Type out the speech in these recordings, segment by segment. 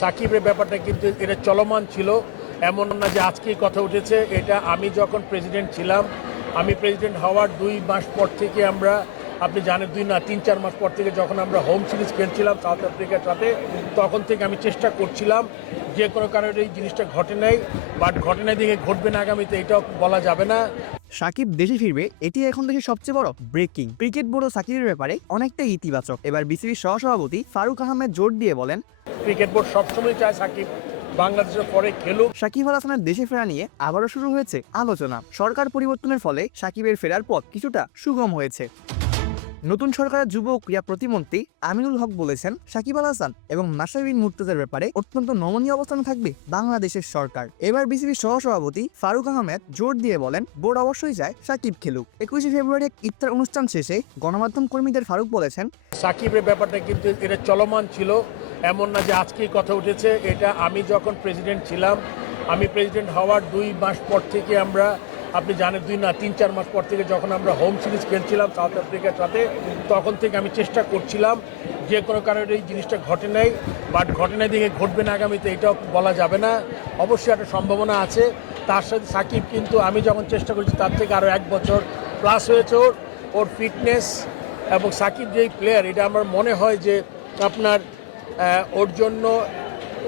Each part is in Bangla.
সাকিবের ব্যাপারটা কিন্তু এটা চলমান ছিল, এমন না যে আজকেই কথা উঠেছে। এটা আমি যখন প্রেসিডেন্ট ছিলাম, আমি প্রেসিডেন্ট হওয়ার 2 মাস পর থেকে আমরা, আপনি জানেন 3-4 মাস পর থেকে যখন আমরা হোম সিরিজ খেলছিলাম সাউথ আফ্রিকার সাথে, তখন থেকে আমি চেষ্টা করছিলাম যে কোনো কারণে এই জিনিসটা ঘটে নাই, বাট ঘটনা দিকে ঘটবে না আগামীতে এটাও বলা যাবে না। সাকিব দেশে ফিরবে, এটি এখন দেশের সবচেয়ে বড় ব্রেকিং। ক্রিকেট বোর্ড ও সাকিবের ব্যাপারে অনেকটাই ইতিবাচক। এবার বিসিবির সহসভাপতি ফারুক আহমেদ জোর দিয়ে বলেন, ক্রিকেট বোর্ড সবসময় চায় সাকিব বাংলাদেশের পরে খেলুক। সাকিব আল হাসানের দেশে ফেরা নিয়ে আবারও শুরু হয়েছে আলোচনা। সরকার পরিবর্তনের ফলে সাকিবের ফেরার পথ কিছুটা সুগম হয়েছে। নতুন সরকারের যুব ও ক্রীড়া প্রতিমন্ত্রী আমিনুল হক বলেছেন, সাকিব আল হাসান এবং নাসির বিন মুর্তজার ব্যাপারে অত্যন্ত নমনীয় অবস্থানে থাকবে বাংলাদেশের সরকার। এবার বিসিবির সহসভাপতি ফারুক আহমেদ জোর দিয়ে বলেন, বোর্ড অবশ্যই চায় সাকিব খেলুক। 21 ফেব্রুয়ারি এক ইফতার অনুষ্ঠান শেষে গণমাধ্যম কর্মীদের ফারুক বলেছেন, সাকিবের ব্যাপারটা কিন্তু এটা চলমান ছিল, এমন না যে আজকেই কথা উঠেছে। এটা আমি যখন প্রেসিডেন্ট ছিলাম, আমি প্রেসিডেন্ট হওয়ার 2 মাস পর থেকে আমরা, আপনি জানেন 3-4 মাস পর থেকে যখন আমরা হোম সিরিজ খেলছিলাম সাউথ আফ্রিকার সাথে, তখন থেকে আমি চেষ্টা করছিলাম যে কোনো কারণে এই জিনিসটা ঘটে নাই, বাট ঘটনা দিকে ঘটবে না আগামীতে এটাও বলা যাবে না। অবশ্যই একটা সম্ভাবনা আছে। তার সাথে সাকিব কিন্তু আমি যখন চেষ্টা করছি তার থেকে আরও 1 বছর প্লাস হয়েছে ওর ফিটনেস এবং সাকিব যেই প্লেয়ার, এটা আমার মনে হয় যে আপনার ওর জন্য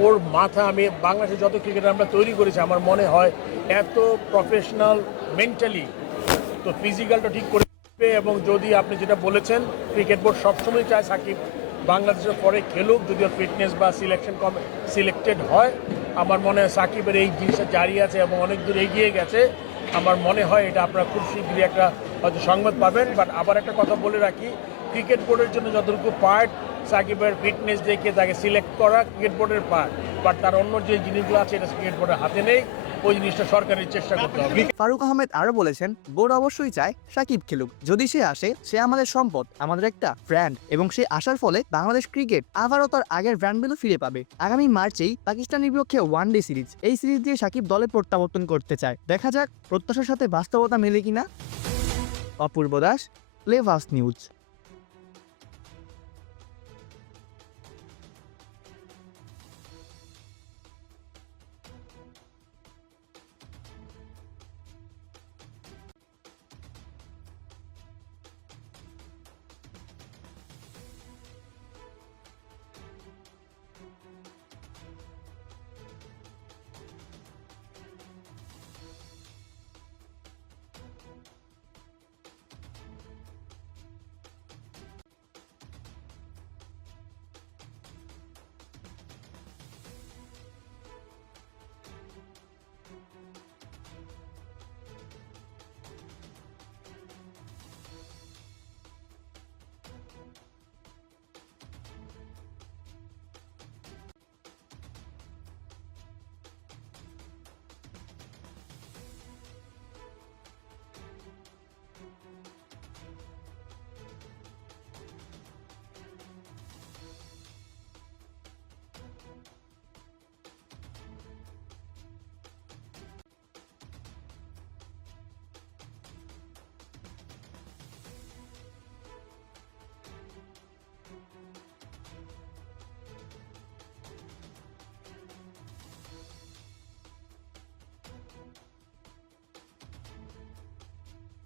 ওর মাথা, আমি বাংলাদেশে যত ক্রিকেটার আমরা তৈরি করেছি আমার মনে হয় এত প্রফেশনাল, মেন্টালি তো ফিজিক্যালটা ঠিক করে দেবে। এবং যদি আপনি যেটা বলেছেন, ক্রিকেট বোর্ড সবসময় চায় সাকিব বাংলাদেশের পরে খেলুক, যদি ওর ফিটনেস বা সিলেক্টেড হয়। আমার মনে হয় সাকিবের এই জিনিসটা জারি আছে এবং অনেক দূর এগিয়ে গেছে। আমার মনে হয় এটা আপনারা খুব শীঘ্রই একটা হয়তো সংবাদ পাবেন। বাট আবার একটা কথা বলে রাখি, ক্রিকেট বোর্ডের জন্য যতটুকু পার্ট সাকিবের ফিটনেস দেখে তাকে সিলেক্ট করা ক্রিকেট বোর্ডের পার্ট, বাট তার অন্য যে জিনিসগুলো আছে এটা ক্রিকেট বোর্ডের হাতে নেই। ওই জিনিসটা সরকারের চেষ্টা করতে হবে। ফারুক আহমেদ আরো বলেছেন, বোর্ড অবশ্যই চায় সাকিব খেলুক। যদি সে আসে, সে আমাদের সম্পদ, আমাদের একটা ব্র্যান্ড, এবং সে আসার ফলে বাংলাদেশ ক্রিকেট আবারও তার আগের ব্র্যান্ডগুলো ফিরে পাবে। আগামী মার্চেই পাকিস্তানের বিপক্ষে ওয়ানডে সিরিজ, এই সিরিজ দিয়ে সাকিব দলে প্রত্যাবর্তন করতে চায়। দেখা যাক প্রত্যাশার সাথে বাস্তবতা মেলে কিনা। অপূর্ব দাস, প্লে ফাস্ট নিউজ।